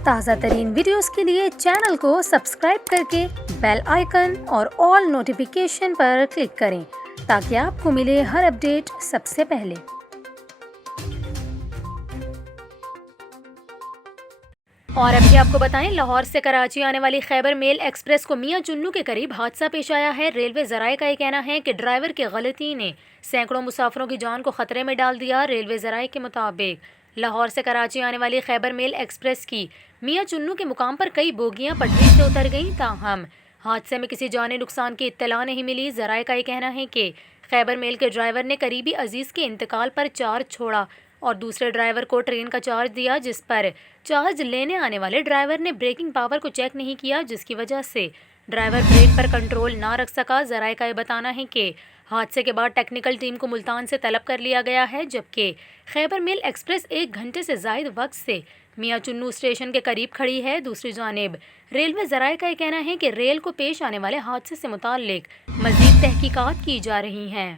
ताज़ा तरीन वीडियोस के लिए चैनल को सब्सक्राइब करके बेल आइकन और ऑल नोटिफिकेशन पर क्लिक करें ताकि आपको मिले हर अपडेट सबसे पहले। और अभी आपको बताएं, लाहौर से कराची आने वाली खैबर मेल एक्सप्रेस को मियां चुन्नू के करीब हादसा पेश आया है। रेलवे ज़राए का ये कहना है कि ड्राइवर की गलती ने सैकड़ों मुसाफिरों की जान को खतरे में डाल दिया। रेलवे ज़राए के मुताबिक लाहौर से कराची आने वाली खैबर मेल एक्सप्रेस की मियां चुन्नू के मुकाम पर कई बोगियां पटरी से उतर गईं, ताहम हादसे में किसी जानी नुकसान की इत्तला नहीं मिली। ज़राए का ये कहना है कि खैबर मेल के ड्राइवर ने करीबी अजीज़ के इंतकाल पर चार्ज छोड़ा और दूसरे ड्राइवर को ट्रेन का चार्ज दिया, जिस पर चार्ज लेने आने वाले ड्राइवर ने ब्रेकिंग पावर को चेक नहीं किया, जिसकी वजह से ड्राइवर ब्रेक पर कंट्रोल ना रख सका। ज़राए का ये बताना है कि हादसे के बाद टेक्निकल टीम को मुल्तान से तलब कर लिया गया है, जबकि खैबर मेल एक्सप्रेस 1 घंटे से ज़ायद वक्त से मियां चुन्नू स्टेशन के करीब खड़ी है। दूसरी जानिब रेलवे ज़राए का ये कहना है कि रेल को पेश आने वाले हादसे से मुताल्लिक मज़ीद तहकीकात की जा रही हैं।